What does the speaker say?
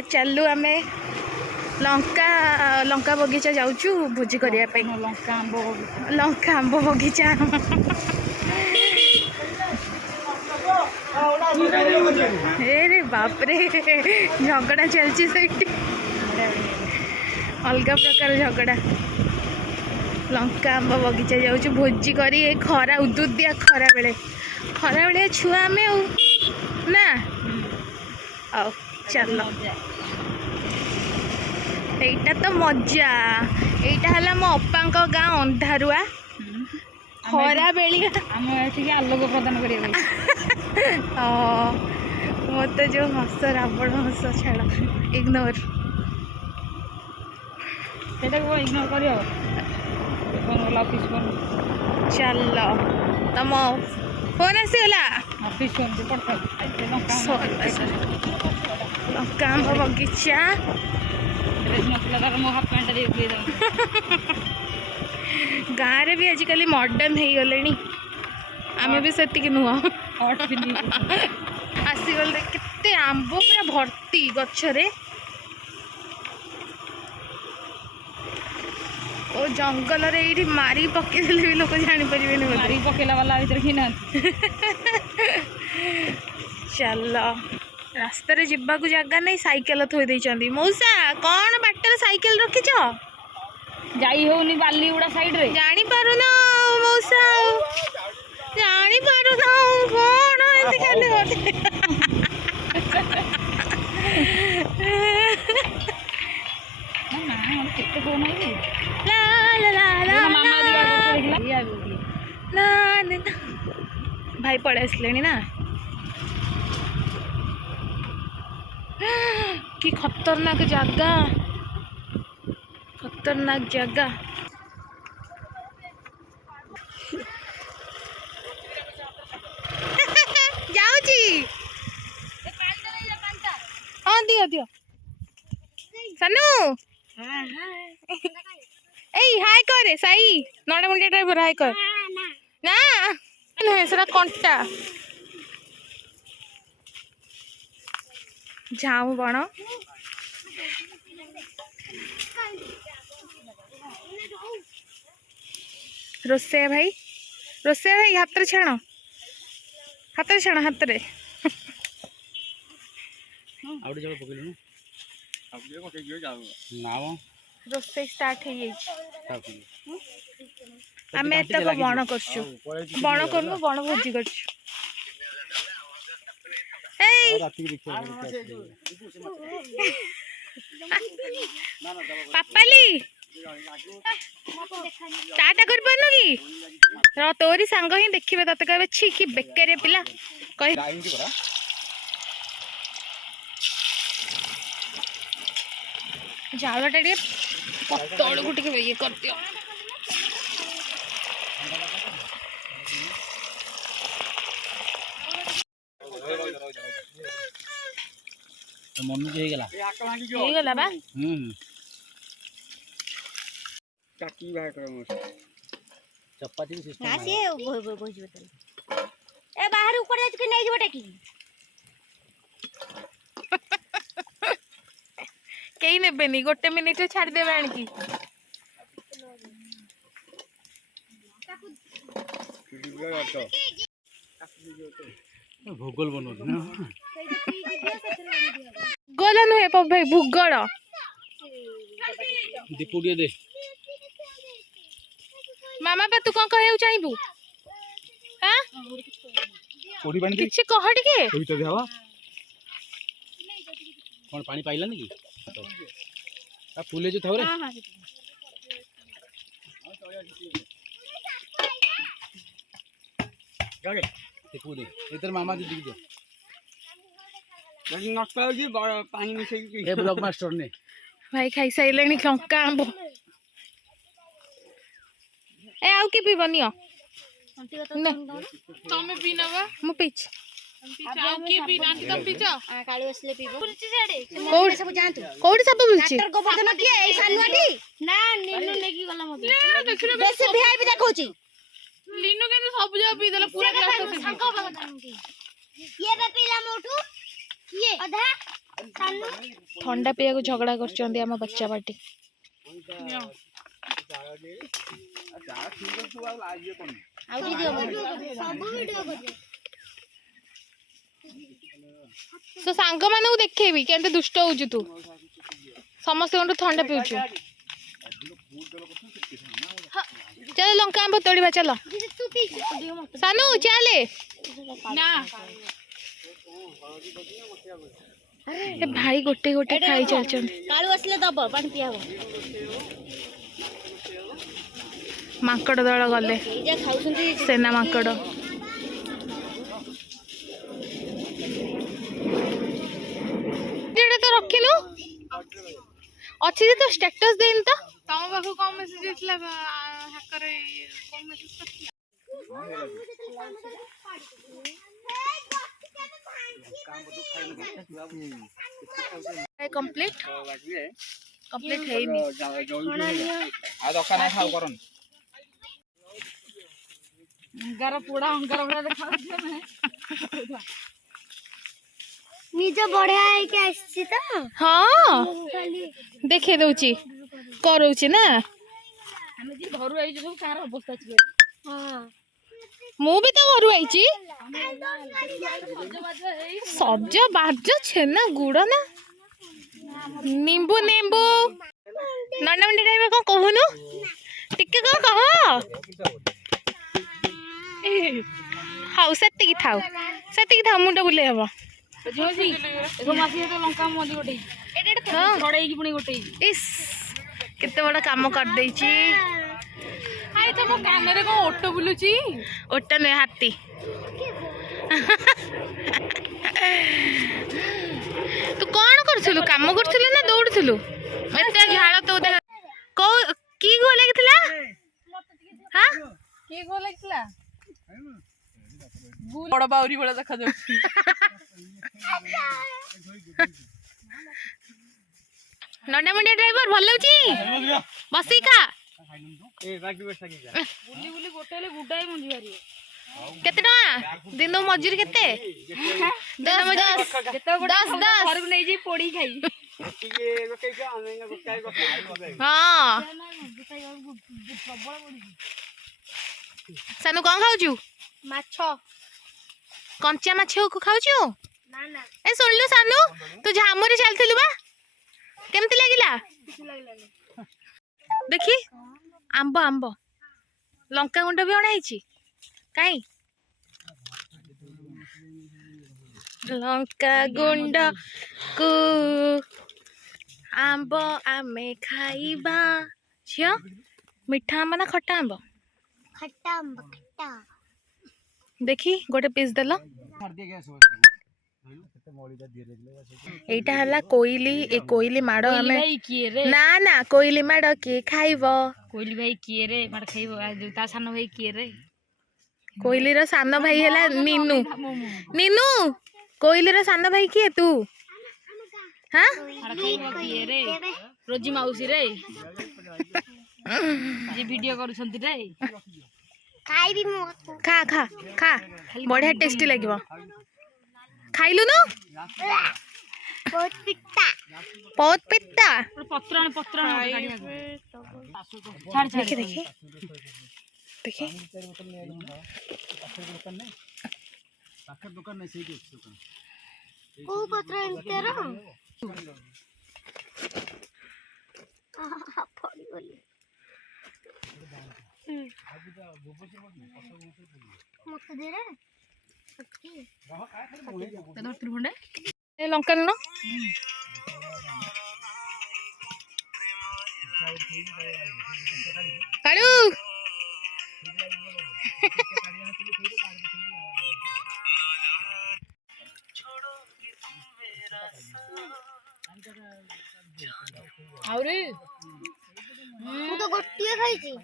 चलू आम लंका लंका बगीचा जाऊचु भोजी करिया पे लंका आंब बगीचा रे बाप रे झगड़ा चलची सही अलग प्रकार झगड़ा लंका आंब बगीचा जाऊचु भोजी करी खरा उदुदिया खरा बेले छुआ आम ना आओ चल এইটা তো মজা এইটা হলা মো অপাঙ্ক গাঁ अंधारुआ खरा बेलिया आम एठिक आलोक प्रदान करिया मत जो हस रावण हस छाड़ इग्नोर सेटा इग्नोर करियो फोन वाला ऑफिस फोन चल तम फोन आसीगला ऑफिस फोन को पड़ता लंका आंब बगीचा गाँव रे भी आजिकल मॉडर्न हो गले आम भी से नुह आसीगल केते आंब पूरा भर्ती गछरे ओ जंगल रे ये मारी पकेदेले भी लोक जानी परिबे नहीं मारी पकेला वाला भीतर कि ना चल रास्ता रे जिब्बा को जगह नहीं साइकेल थोई देइचंदी मौसा कौन बाटर साइकेल रखिच जाई होनी बाली उड़ा साइड रे जानी पारु ना मौसा जानी पारु ना कौन एते खाली होते ना केते फोन है ला ला ला ला मामा दिया ना ना भाई पड़े आसले ना कि खतरनाक जगह जाऊची हाँ दियो दियो सनु ए हाय करे साई नड़ा मुंडिया ड्राइवर हाय कर ना नहीं सेटा कंटा झाऊ बण रोसे भाई हाथ रे छाण हाथ रे रोसे स्टार्ट आम एतक बण कर बण भोजी कर पापाली टाटा कर पानु कि तोरी सांग ही देखिबे तते कहबे छी कि बेकारे पिला कहि जालटा टे पतल को टे ये कर दियो तो मम्मी जो हो गला बा चाकी बाय कर चपाती सिस्टम ना से बोझ बतल ए बाहर ऊपर जा के नहीं जबटा की कई नेबेनी गोटे मिनिट छाड़ देबे आन की भूगोल बनो ना गोला नुहे पप भाई भूगोल दीपुड़िए दे मामा बा तू कौन कहू चाहबू हां कोडी पानी किछ कह टिके कोई तो देवा कौन पानी पाइला नहीं आ फूले जो थारे हां हां गागे दीपुड़ी इधर मामा जी दिख दो लेकिन नष्ट हो जी पानी में से ए ब्लॉक मास्टर ने भाई खाई साइलेनी लंका आंब ए आउ के पीबनियो तमे पीनबा मु पीछ आउ के पी नांती तम पीछ काली बसले पीबो पुरची साडे कोड सब जानतु कोडी सब बुलची डॉक्टर गोवर्धन किए ए सानुआटी ना नीनू लेकी गला मो देखिलो बेसी वीआईपी देखौची लीनू के सब जगह पी देला पूरा ग्लास ये बे पीला मोटू ये अधा थंडा पिया को झगड़ा करचंदी हम बच्चा पार्टी सो सांग मानू देखेबी केंते दुष्ट होजु तू समस्त थंडा पिउछु चल लंका आंब तोड़िबा चल सानू चले ना ए भाई गोटे गोटे खाई चलचन कालू असले दब पानी पिया हो माकड़ दल गले जे खाउछंती सेना माकड़ जेडे तो रखिनु अच्छी जे तो स्टेटस देन तो तम पाखु कम मेसेज दिसला हैकर कम मेसेज करथिला कंप्लीट कंप्लीट है नहीं आ दकान खाऊ करन अंगार पोड़ा अंगार पोड़ा देखा मैं निज बढ़िया है के आछि त हाँ देखे दउची करउची ना हम जी घरु आई सब कार अवस्था छी हां मु भी तो घरु आईची सब्ज बाज छेना गुड़ ना नींबू नींबू नन्ना मंडी टाइम को कहूनु टिके को कह हाउ सेति की थाउ मुंड बुले हबो जोसी देखो मासी तो लंका मोदी गोटे हां छड़ाई की पुणी गोटे इस केते बड़ा काम कर देची आई तो मो कान रे को ऑटो बुलुची ओटा ने हाथी तू कौन करछलु काम करछलु ना दौड़छलु एते झाळ तो देख को की गो लागथिला हां के गो लागथिला बड़ बाउरी बड़ा देखा जाउची नन्ना मंडी ड्राइवर भल लाउची बसी का ए बाकी बैठा के जा बुली बुली गोटे ले गुडाई मुंजी बारी केते टका दिन मजूरी केते 10 जेतो गोटे 10 घर को नहीं जी पोड़ी खाई ଟିକେ ଗୋଟେ କା ଆମେ ଗୋଟେ କା हां सानू कौन खाउछु माछ कंचा माछ को खाउछु ना ना ए सुनलु सानू तू झामुरी चलथिलु बा केमती लागिला किछ लागलानी देखी आंब आंब लंका गुंड भी अणा ହେଇଛି काई लंका गुंड को आंब आमे खाइबा झियो मिठा आंब ना खट्टा आंब खट्टा खट्टा देखी गोटे पीस देलो कर दिए गया सो केते मौलीटा दिए देखले एटा हला कोइली ए कोइली माडो हमें भाई किए रे ना ना कोइली माडो के खाइबो कोइली भाई किए रे मार खाइबो ता सान भाई किए रे कोइली रो सानो भाई हला नीनू नीनू कोइली रो सानो भाई किए तू हां मार खाइबो किए रे रोजी माउसी रे जे वीडियो करूछंती रे खाइबी मो खा खा खा बढ़िया टेस्टी लगिबो खाइलु न बहुत पिट्टा बहुत पित्ता पत्र छाड़ छाड़ देखी देखी देखी पाखर दुकान नहीं सही दुकान को पत्र तेरा पड़ी बोली मत दे रे त्रिभुंडे ए लंका न कालू आउरे मु तो गोटिए खाई छी